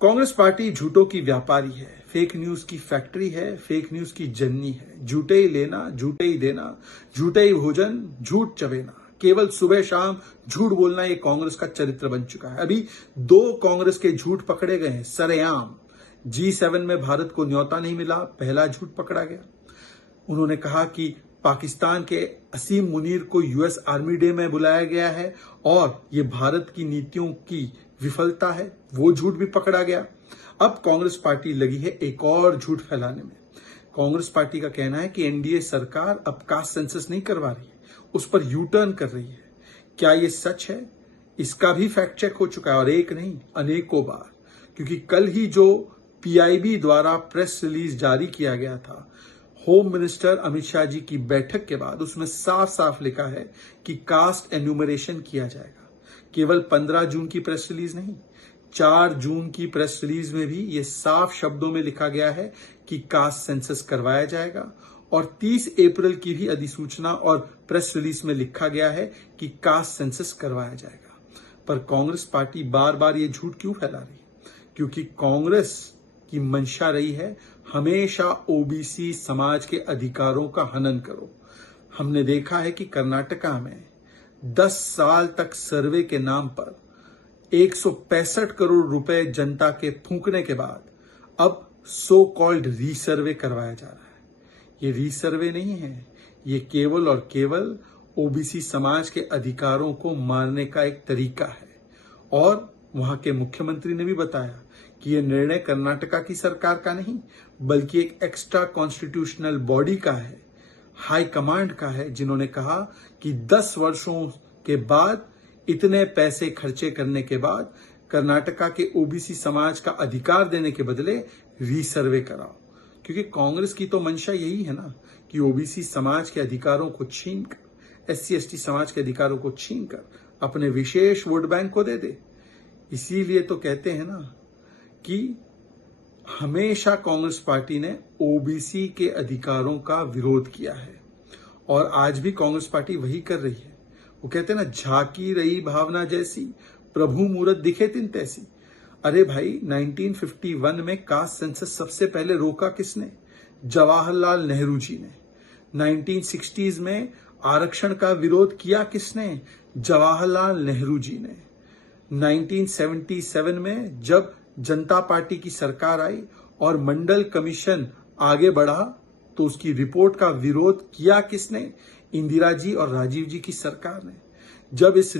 Congress party झूठों की व्यापारी है, फेक न्यूज की फैक्ट्री है, फेक न्यूज की जननी है। झूठे ही लेना, झूठे ही देना, झूठे ही भोजन, झूठ चबेना। केवल सुबह शाम झूठ बोलना ये कांग्रेस का चरित्र बन चुका है। अभी 2 कांग्रेस के झूठ पकड़े गए हैं सरेआम। G7 में भारत को न्योता नहीं मिला, पहला झूठ पकड़ा गया। उन्होंने कहा कि पाकिस्तान के असीम मुनीर को यूएस आर्मी डे में बुलाया गया है और ये भारत की नीतियों की विफलता है, वो झूठ भी पकड़ा गया। अब कांग्रेस पार्टी लगी है एक और झूठ फैलाने में। कांग्रेस पार्टी का कहना है कि एनडीए सरकार अब कास्ट सेंसस नहीं करवा रही है, उस पर यू टर्न कर रही है। क्या ये सच है? इसका भी फैक्ट चेक हो चुका है, और एक नहीं अनेकों बार। क्योंकि कल ही जो पीआईबी द्वारा प्रेस रिलीज जारी किया गया था होम मिनिस्टर अमित शाह जी की बैठक के बाद, उसमें साफ साफ लिखा है कि कास्ट एन्यूमरेशन किया जाएगा। केवल 15 जून की प्रेस रिलीज नहीं, 4 जून की प्रेस रिलीज में भी यह साफ शब्दों में लिखा गया है कि कास्ट सेंसस करवाया जाएगा। और 30 अप्रैल की भी अधिसूचना और प्रेस रिलीज में लिखा गया है कि कास्ट सेंसस करवाया जाएगा। पर कांग्रेस पार्टी बार बार ये झूठ क्यों फैला रही है? क्योंकि कांग्रेस की मंशा रही है हमेशा ओबीसी समाज के अधिकारों का हनन करो। हमने देखा है कि कर्नाटका में 10 साल तक सर्वे के नाम पर 165 करोड़ रुपए जनता के फूंकने के बाद अब सो कॉल्ड रीसर्वे करवाया जा रहा है। ये रीसर्वे नहीं है, ये केवल और केवल ओबीसी समाज के अधिकारों को मारने का एक तरीका है। और वहां के मुख्यमंत्री ने भी बताया कि यह निर्णय कर्नाटका की सरकार का नहीं, बल्कि एक एक्स्ट्रा कॉन्स्टिट्यूशनल बॉडी का है, हाई कमांड का है, जिन्होंने कहा कि 10 वर्षों के बाद इतने पैसे खर्चे करने के बाद कर्नाटका के ओबीसी समाज का अधिकार देने के बदले रीसर्वे कराओ। क्योंकि कांग्रेस की तो मंशा यही है ना कि ओबीसी समाज के अधिकारों को छीनकर, SC/ST समाज के अधिकारों को छीनकर अपने विशेष वोट बैंक को दे दे। इसीलिए तो कहते हैं ना कि हमेशा कांग्रेस पार्टी ने ओबीसी के अधिकारों का विरोध किया है, और आज भी कांग्रेस पार्टी वही कर रही है। वो कहते हैं ना, झांकी रही भावना जैसी, प्रभु मूरत दिखे तिन तैसी। अरे भाई, 1951 में कास्ट सेंसस सबसे पहले रोका किसने? जवाहरलाल नेहरू जी ने। 1960s में आरक्षण का विरोध किया किसने? जवाहरलाल नेहरू जी ने। 1977 में जब जनता पार्टी की सरकार आई और मंडल कमीशन आगे बढ़ा, तो उसकी रिपोर्ट का विरोध किया किसने? इंदिरा जी और राजीव जी की सरकार ने। जब इस